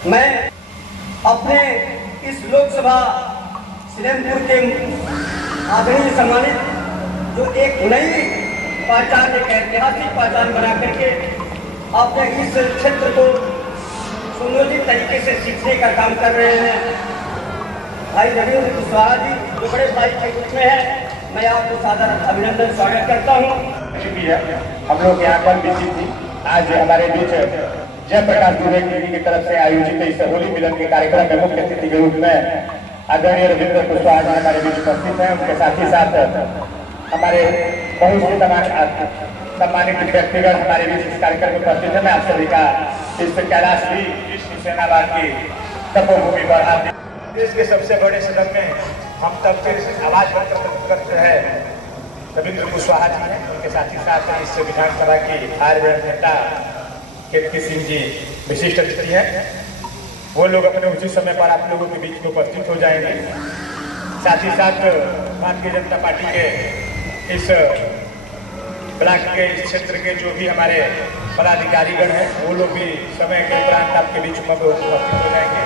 मैं अपने इस लोकसभा सिलेमपुर के आदरणीय सम्मानित जो एक नई पहचान, एक ऐतिहासिक पहचान बना करके अपने इस क्षेत्र को सुनियोजित तरीके से सीखने का काम कर रहे हैं भाई रविंद्र कुशवाहा जी, जो बड़े भाई के रूप में है, मैं आपको सादर अभिनंदन स्वागत करता हूँ। हम लोग यहाँ पर विजिट थी, आज हमारे बीच जयप्रकाश दुबे जी की तरफ से आयोजित इस होली मिलन के कार्यक्रम में मुख्य अतिथि के रूप में आदरणीय रविंद्र कुशवाहा जी हमारे बीच उपस्थित हैं। उनके साथ ही साथ हमारे बहुत से सम्मानित व्यक्तिगण हमारे बीच इस कार्यक्रम में उपस्थित है। मैं आप सभी का इस कैलाश भी सेनाबाद की तपोभूमि पर देश के सबसे बड़े सदन में हम तब से आवाज करते हैं रविंद्र कुशवाहा जी हैं। उनके साथ ही साथ इस विधानसभा की आर्यवर्ग नेता केतकी सिंह जी विशिष्ट अतिथि हैं। वो लोग अपने उचित समय पर आप लोगों के बीच में उपस्थित हो जाएंगे। साथ ही साथ भारतीय जनता पार्टी के इस ब्लॉक के इस क्षेत्र के जो भी हमारे पदाधिकारीगण हैं, वो लोग भी समय के उपरांत आपके बीच में उपस्थित हो जाएंगे।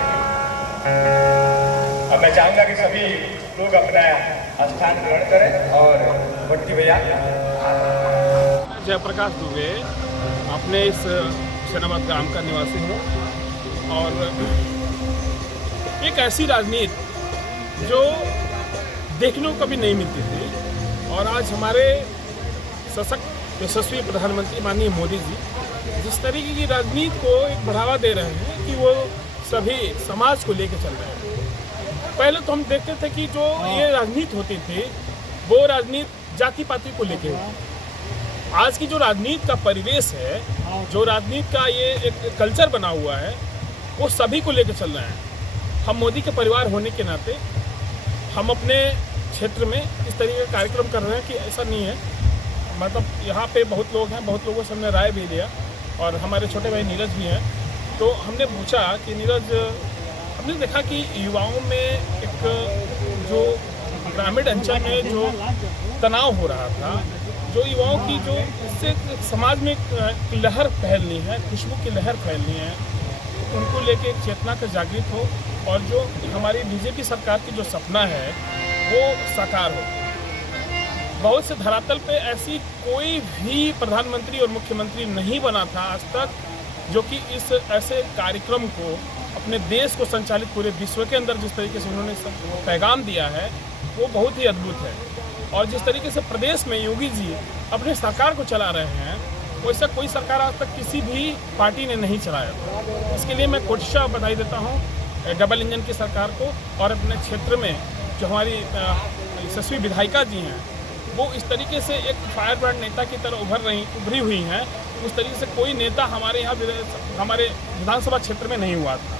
अब मैं चाहूँगा कि सभी लोग अपना स्थान ग्रहण करें और बट्टी भैया। जयप्रकाश दुबे अपने इस सेनाबाद ग्राम का निवासी हूँ और एक ऐसी राजनीति जो देखने को कभी नहीं मिलती थी और आज हमारे सशक्त यशस्वी प्रधानमंत्री माननीय मोदी जी जिस तरीके की राजनीति को एक बढ़ावा दे रहे हैं कि वो सभी समाज को लेकर चल रहे हैं। पहले तो हम देखते थे कि जो ये राजनीति होती थी वो राजनीति जाति पाति को लेकर होती। आज की जो राजनीति का परिवेश है, जो राजनीति का ये एक कल्चर बना हुआ है, वो सभी को लेकर चल रहे हैं। हम मोदी के परिवार होने के नाते हम अपने क्षेत्र में इस तरीके का कार्यक्रम कर रहे हैं कि ऐसा नहीं है, मतलब यहाँ पे बहुत लोग हैं, बहुत लोगों से हमने राय भी लिया और हमारे छोटे भाई नीरज भी हैं। तो हमने पूछा कि नीरज, हमने देखा कि युवाओं में एक जो ग्रामीण अंचल में जो तनाव हो रहा था, जो युवाओं की जो इससे समाज में एक लहर फैलनी है, खुशबू की लहर फैलनी है, उनको लेके एक चेतना का जागृत हो और जो हमारी बीजेपी सरकार की जो सपना है वो साकार हो। बहुत से धरातल पे ऐसी कोई भी प्रधानमंत्री और मुख्यमंत्री नहीं बना था आज तक जो कि इस ऐसे कार्यक्रम को अपने देश को संचालित पूरे विश्व के अंदर जिस तरीके से उन्होंने पैगाम दिया है वो बहुत ही अद्भुत है। और जिस तरीके से प्रदेश में योगी जी अपने सरकार को चला रहे हैं वैसा कोई सरकार आज तक किसी भी पार्टी ने नहीं चलाया। इसके लिए मैं कोशिशा बधाई देता हूँ डबल इंजन की सरकार को और अपने क्षेत्र में जो हमारी यशस्वी विधायिका जी हैं वो इस तरीके से एक फायर ब्रांड नेता की तरह उभरी हुई हैं, उस तरीके से कोई नेता हमारे यहाँ हमारे विधानसभा क्षेत्र में नहीं हुआ था।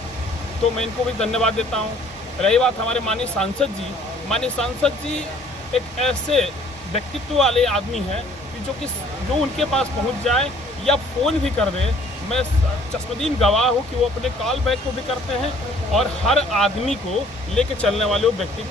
तो मैं इनको भी धन्यवाद देता हूँ। रही बात हमारे माननीय सांसद जी एक ऐसे व्यक्तित्व वाले आदमी हैं कि जो उनके पास पहुंच जाए या फ़ोन भी कर दे। मैं चश्मदीन गवाह हूँ कि वो अपने कॉल बैक को भी करते हैं और हर आदमी को लेके चलने वाले वो व्यक्ति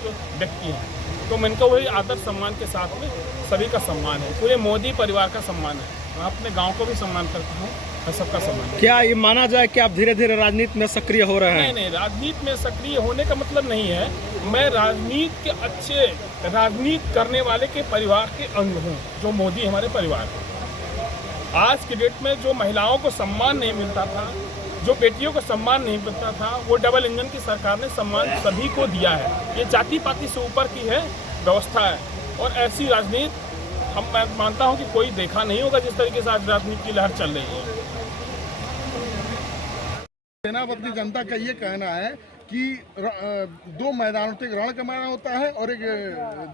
हैं। तो मैं इनका वही आदर सम्मान के साथ में सभी का सम्मान है, पूरे मोदी परिवार का सम्मान है। मैं अपने गांव को भी सम्मान करता हूँ और सबका सम्मान। क्या ये माना जाए कि आप धीरे धीरे राजनीति में सक्रिय हो रहे हैं? नहीं, राजनीति में सक्रिय होने का मतलब नहीं है। मैं राजनीति के अच्छे राजनीति करने वाले के परिवार के अंग हूँ, जो मोदी हमारे परिवार है। आज की डेट में जो महिलाओं को सम्मान नहीं मिलता था, जो बेटियों को सम्मान नहीं मिलता था, वो डबल इंजन की सरकार ने सम्मान सभी को दिया है। ये जाति पाति से ऊपर की है व्यवस्था है और ऐसी राजनीति मैं मानता हूं कि कोई देखा नहीं होगा जिस तरीके से आज राजनीति की लहर चल रही है। सेनापत की जनता का ये कहना है कि दो मैदान होते हैं, एक रण का मैदान होता है और एक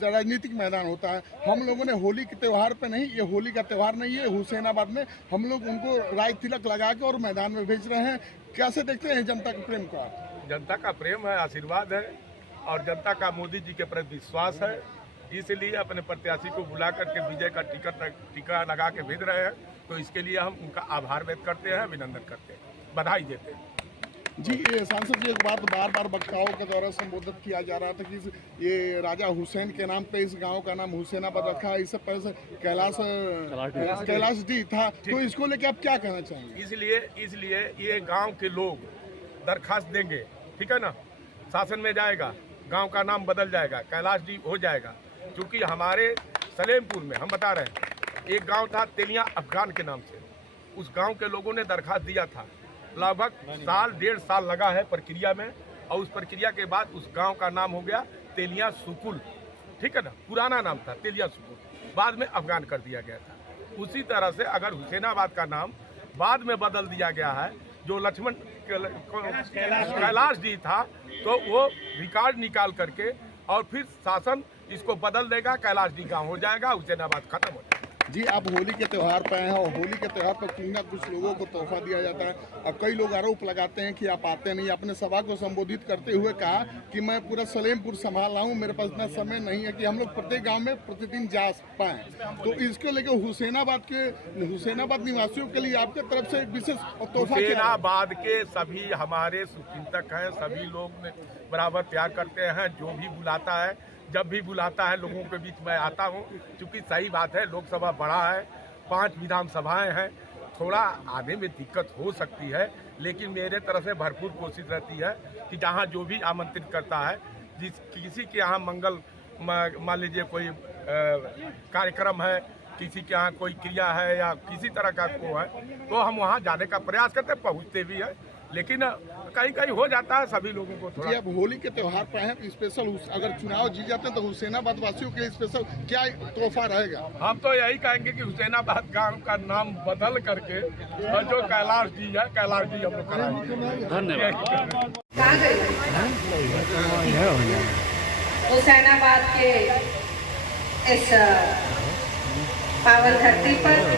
राजनीतिक मैदान होता है। हम लोगों ने होली के त्यौहार पे नहीं, ये होली का त्यौहार नहीं है, हुसैनाबाद में हम लोग उनको राय तिलक लगा के और मैदान में भेज रहे हैं। कैसे देखते हैं जनता के प्रेम का? जनता का प्रेम है, आशीर्वाद है और जनता का मोदी जी के प्रति विश्वास है, इसलिए अपने प्रत्याशी को बुला करके विजय का टीका लगा के भेज रहे हैं। तो इसके लिए हम उनका आभार व्यक्त करते हैं, अभिनंदन करते हैं, बधाई देते हैं। जी, ये सांसद जी एक बात बार बार वक्ताओं के द्वारा संबोधित किया जा रहा था कि ये राजा हुसैन के नाम पे इस गांव का नाम हुसैनाबाद रखा है, इससे पहले कैलाश डी था। तो इसको लेके आप क्या कहना चाहेंगे? इसलिए ये गांव के लोग दरखास्त देंगे, ठीक है ना, शासन में जाएगा, गांव का नाम बदल जाएगा, कैलाश डी हो जाएगा। क्योंकि हमारे सलेमपुर में हम बता रहे हैं एक गांव था तेलिया अफगान के नाम से, उस गांव के लोगों ने दरखास्त दिया था। लगभग साल 1.5 साल लगा है प्रक्रिया में और उस प्रक्रिया के बाद उस गांव का नाम हो गया तेलिया सुकुल, ठीक है ना, पुराना नाम था तेलिया सुकुल, बाद में अफगान कर दिया गया था। उसी तरह से अगर हुसैनाबाद का नाम बाद में बदल दिया गया है, जो लक्ष्मण कैलाश जी था, तो वो रिकॉर्ड निकाल करके और फिर शासन इसको बदल देगा, कैलाश डी गाँव हो जाएगा, हुसैनाबाद खत्म हो जाएगा। जी, आप होली के त्यौहार पे हैं और होली के त्यौहार पर कुछ ना कुछ लोगों को तोहफा दिया जाता है और कई लोग आरोप लगाते हैं कि आप आते नहीं। अपने सभा को संबोधित करते हुए कहा कि मैं पूरा सलेमपुर संभाल रहा हूँ, मेरे पास इतना समय नहीं है कि हम लोग प्रत्येक गांव में प्रतिदिन जा पाएँ। तो इसको लेकर हुसैनाबाद निवासियों के लिए आपके तरफ से विशेष तोहफा? हुसैनाबाद के सभी हमारे शुभचिंतक हैं, सभी लोग बराबर प्यार करते हैं। जो भी बुलाता है, जब भी बुलाता है, लोगों के बीच में आता हूँ। क्योंकि सही बात है, लोकसभा बड़ा है, 5 विधानसभाएं हैं, थोड़ा आने में दिक्कत हो सकती है, लेकिन मेरे तरफ से भरपूर कोशिश रहती है कि जहाँ जो भी आमंत्रित करता है, किसी के यहाँ मंगल, मान लीजिए कोई कार्यक्रम है, किसी के यहाँ कोई क्रिया है या किसी तरह का को है, तो हम वहाँ जाने का प्रयास करते हैं, पहुँचते भी हैं। लेकिन कहीं कहीं हो जाता है सभी लोगों को थोड़ा। जी, अब होली के त्यौहार पर हैं, स्पेशल अगर चुनाव जीत जाते हैं तो हुसैनाबाद वासियों के लिए स्पेशल क्या तोहफा रहेगा? हम तो यही कहेंगे कि हुसैनाबाद गांव का नाम बदल करके और जो कैलाश जी है, कैलाश जी हम लोग कराएंगे। धन्यवाद। हुसैनाबाद के इस पावन धरती पर